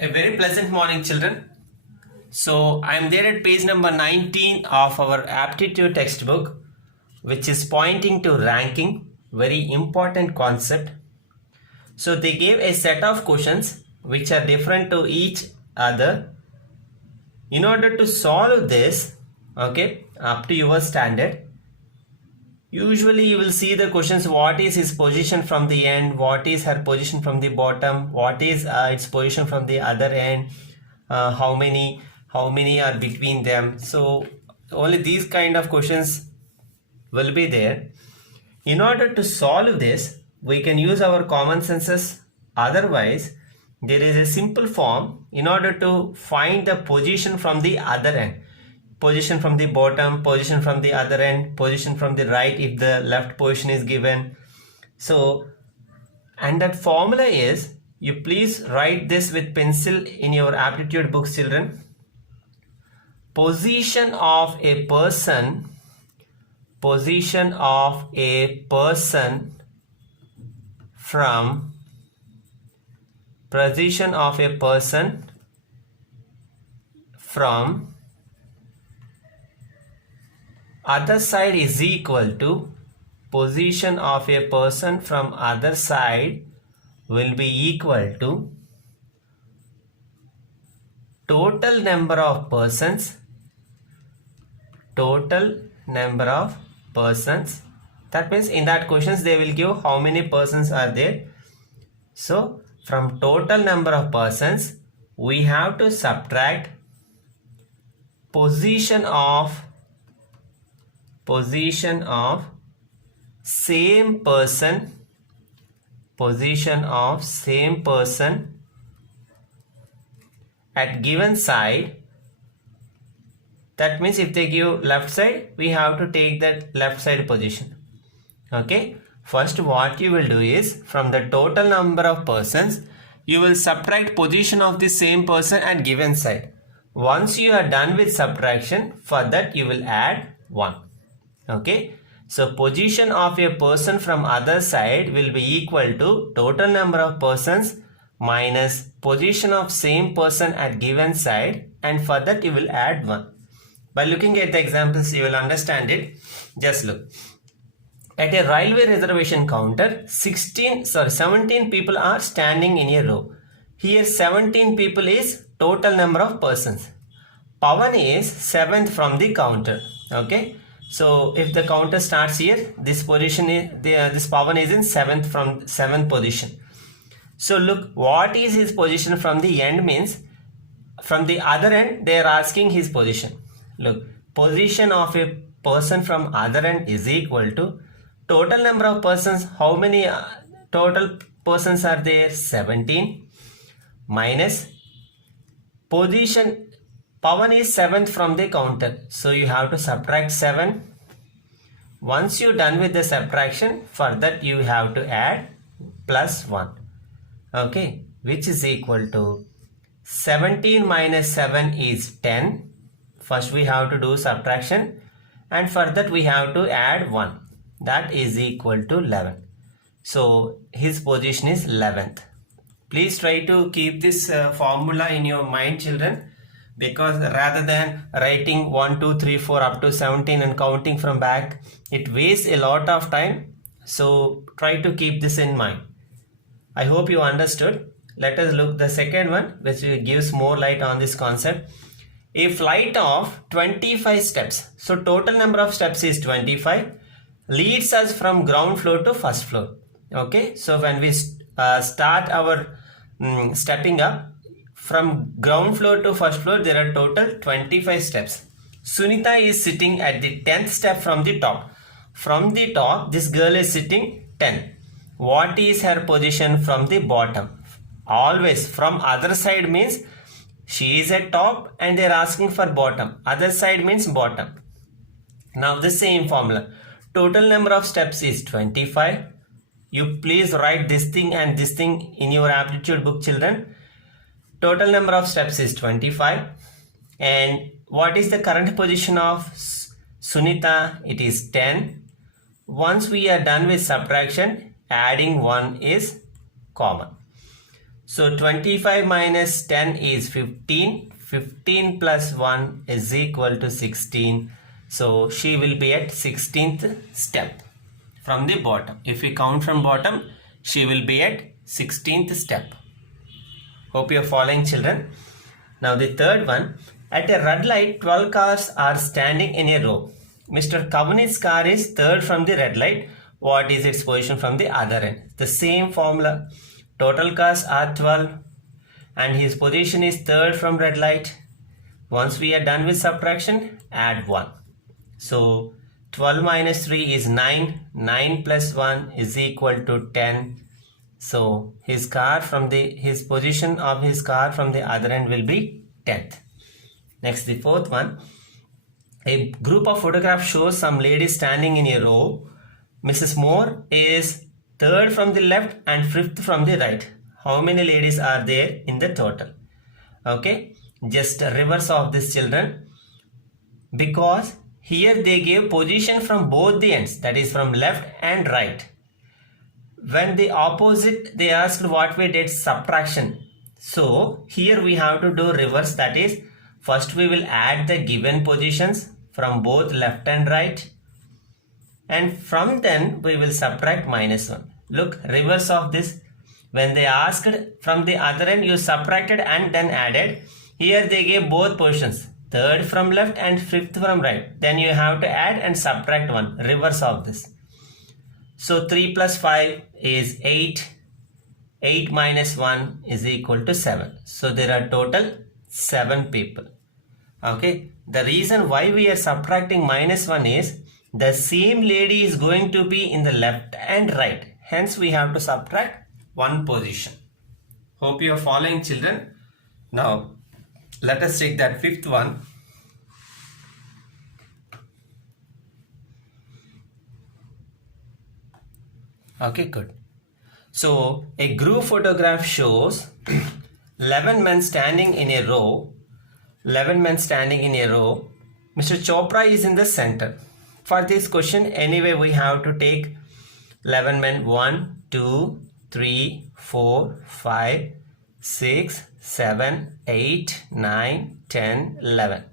A very pleasant morning, children. So, I am there at page number 19 of our aptitude textbook, which is pointing to ranking, very important concept. So, they gave a set of questions which are different to each other. In order to solve this, okay, up to your standard, usually you will see the questions: what is his position from the end, what is her position from the bottom, what is its position from the other end, how many are between them. So only these kind of questions will be there. In order to solve this, we can use our common senses. Otherwise, there is a simple form in order to find the position from the other end. Position from the bottom, position from the other end, position from the right if the left position is given. So, and that formula is, you please write this with pencil in your aptitude books, children. Position of a person from position of a person from other side is equal to position of a person from other side will be equal to total number of persons. That means in that questions they will give how many persons are there. So from total number of persons we have to subtract position of same person at given side. That means if they give left side, we have to take that left side position. Okay, first what you will do is, from the total number of persons you will subtract position of the same person at given side. Once you are done with subtraction, for that you will add 1. Okay, so position of a person from other side will be equal to total number of persons minus position of same person at given side, and for that you will add 1. By looking at the examples you will understand it. Just look. At a railway reservation counter, 17 people are standing in a row. Here 17 people is total number of persons. Pawan is 7th from the counter. Okay, so if the counter starts here, this position is this Pawan is in 7th position. So look, what is his position from the end means from the other end they are asking his position. Look, position of a person from other end is equal to total number of persons. How many total persons are there? 17 minus position. Pawan is 7th from the counter, so you have to subtract 7. Once you done with the subtraction, for that you have to add plus 1. Okay, which is equal to 17 minus 7 is 10. First we have to do subtraction, and for that we have to add 1. That is equal to 11. So his position is 11th. Please try to keep this formula in your mind, children, because rather than writing 1 2 3 4 up to 17 and counting from back, it wastes a lot of time. So try to keep this in mind. I hope you understood. Let us look the second one, which gives more light on this concept. A flight of 25 steps, so total number of steps is 25, leads us from ground floor to first floor. Okay, so when we start our stepping up from ground floor to first floor, there are total 25 steps. Sunita is sitting at the 10th step from the top. From the top, this girl is sitting 10. What is her position from the bottom? Always from other side means she is at top and they are asking for bottom. Other side means bottom. Now the same formula. Total number of steps is 25. You please write this thing and this thing in your aptitude book, children. Total number of steps is 25. And what is the current position of Sunita? It is 10. Once we are done with subtraction, adding 1 is common. So 25 minus 10 is 15. 15 plus 1 is equal to 16. So she will be at 16th step from the bottom. If we count from bottom, she will be at 16th step. Hope you are following, children. Now the third one. At a red light, 12 cars are standing in a row. Mr. Kavani's car is third from the red light. What is its position from the other end? The same formula. Total cars are 12 and his position is third from red light. Once we are done with subtraction, add 1. So 12 minus 3 is 9. 9 plus 1 is equal to 10. So his position of his car from the other end will be 10th. Next, the fourth one. A group of photographs shows some ladies standing in a row. Mrs. Moore is third from the left and fifth from the right. How many ladies are there in the total? Okay, just reverse of this, children, because here they gave position from both the ends, that is from left and right. When the opposite, they asked what we did, subtraction. So here we have to do reverse, that is first we will add the given positions from both left and right, and from then we will subtract minus 1. Look, reverse of this. When they asked from the other end, you subtracted and then added. Here they gave both positions, third from left and fifth from right. Then you have to add and subtract 1. Reverse of this. So 3 plus 5 is 8. 8 minus 1 is equal to 7. So there are total 7 people. Okay. The reason why we are subtracting minus 1 is the same lady is going to be in the left and right. Hence we have to subtract 1 position. Hope you are following, children. Now let us take that fifth one. Okay, good. So a group photograph shows 11 men standing in a row. 11 men standing in a row. Mr. Chopra is in the center. For this question, anyway, we have to take 11 men. 1, 2, 3, 4, 5, 6, 7, 8, 9, 10, 11.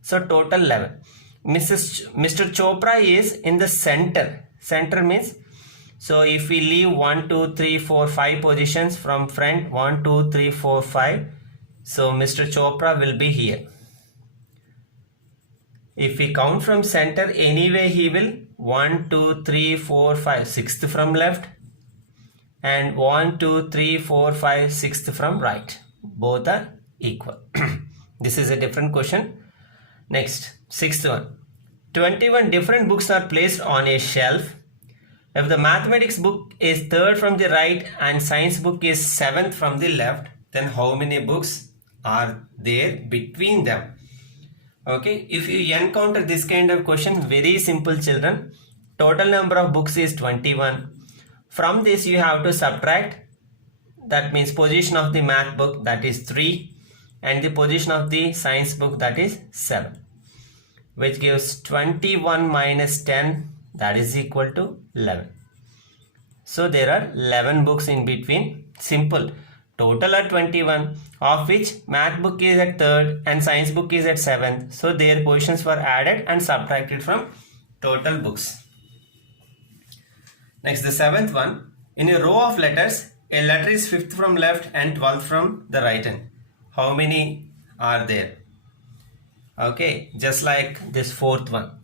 So total 11. Mr. Chopra is in the center. Center means, so if we leave 1, 2, 3, 4, 5 positions from front, 1, 2, 3, 4, 5. So Mr. Chopra will be here. If we count from center, anyway he will 1, 2, 3, 4, 5, 6th from left, and 1, 2, 3, 4, 5, 6th from right. Both are equal. This is a different question. Next, sixth one. 21 different books are placed on a shelf. If the mathematics book is third from the right and science book is 7th from the left, then how many books are there between them? Okay, if you encounter this kind of question, very simple, children. Total number of books is 21. From this you have to subtract, that means position of the math book, that is 3, and the position of the science book, that is 7, which gives 21 minus 10, that is equal to 11. So there are 11 books in between. Simple. Total are 21, of which math book is at 3rd and science book is at 7th. So their positions were added and subtracted from total books. Next, the 7th one. In a row of letters, a letter is 5th from left and 12th from the right hand. How many are there? Okay, just like this 4th one.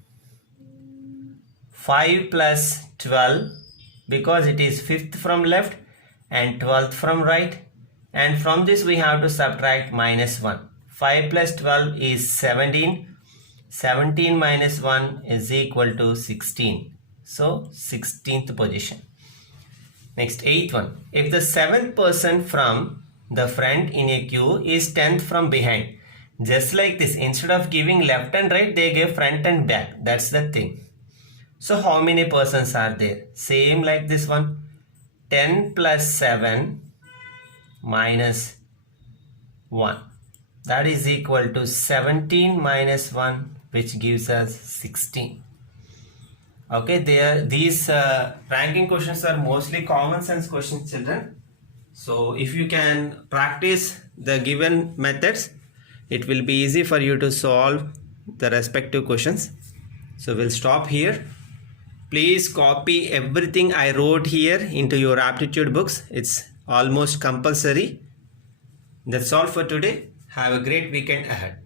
5 plus 12, because it is 5th from left and 12th from right. And from this we have to subtract minus 1. 5 plus 12 is 17. 17 minus 1 is equal to 16. So 16th position. Next, 8th one. If the 7th person from the front in a queue is 10th from behind. Just like this, instead of giving left and right, they give front and back. That's the thing. So how many persons are there? Same like this one. 10 plus 7 minus 1, that is equal to 17 minus 1, which gives us 16. Okay, these ranking questions are mostly common sense questions, children. So if you can practice the given methods, it will be easy for you to solve the respective questions. So we'll stop here. Please copy everything I wrote here into your aptitude books. It's almost compulsory. That's all for today. Have a great weekend ahead.